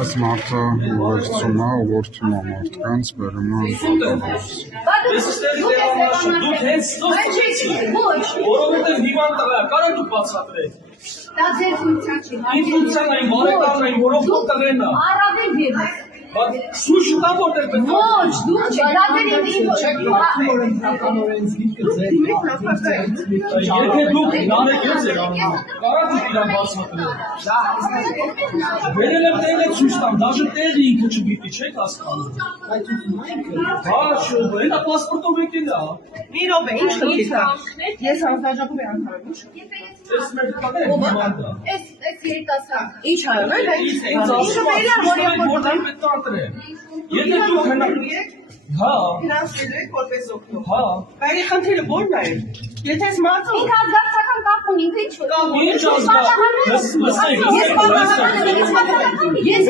Այս մարդը ուղեկցում է ուղղորդում է մարդկանց բերում է որովհետև հիվանդ տղա է, կարա դուք բացատրեք։ Դա ձեր ֆունկցիան չի։ Ինքնության այն բարեկամն այն, որով դուք տղեն է։ Առավել ևս։ Սույր չկա որտեղ պետք է։ Ոչ, դուք չեք, դա ձեր Եթե դուք նարեք ես եք անում, կարա դուք իրան բացատրեք։ Վերել եմ տեղը ցույց տամ, դաժե տեղը ինքը չգիտի, չեք հասկանում։ Հա, հենա պասպորտով եկել է։ Մի րոպե, ինչ խնդիր կա։ Ես հանձնաժողով եմ անդամ։ Ես մեր պատերը հիվանդ է։ Այս երիտասարդ։ Ինչ արել է։ Ինձ ասում է, որտեղ պետք է ընտրել։ Եթե դուք հնարավոր հա, ֆինանսելու եք որպես օգնող։ հա։ Բայց խնդիրը ո՞րն է։ Եթե ես մարդու Ինքը ազգացական կապ ունի, ինքը ինչ որ։ Ինչ ազգա։ Ես պատահական Ես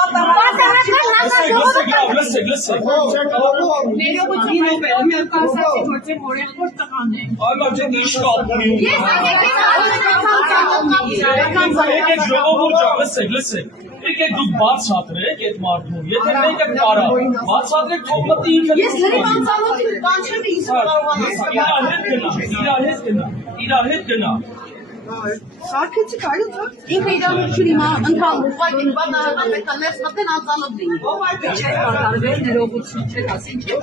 պատահական Լսեք։ ներողություն րոպե, մի հատ ասացի, որ ձեր հորեղբոր տղան է։ Այո, ջան, ինչ կապ ունի։ Ես ժողովուրդ ջան, լսեք։ Եկեք դուք բացատրեք այդ մարդուն, եթե մեկը կարա, բացատրեք թող մտի ինքը։ Ես լրիվ անծանոթ բան չեմ ինձ կարողանամ։ Իր հետ գնա։ Սարքեցիք, այո, ցած։ ինքը իրանություն հիմա ընդհանուր ուղղակի բանալը պետք է ներս մտեն անծանոթ լինի։ Ո՞վ այդ Չէ, կատարվել ներողություն, չէ, ասին չէ։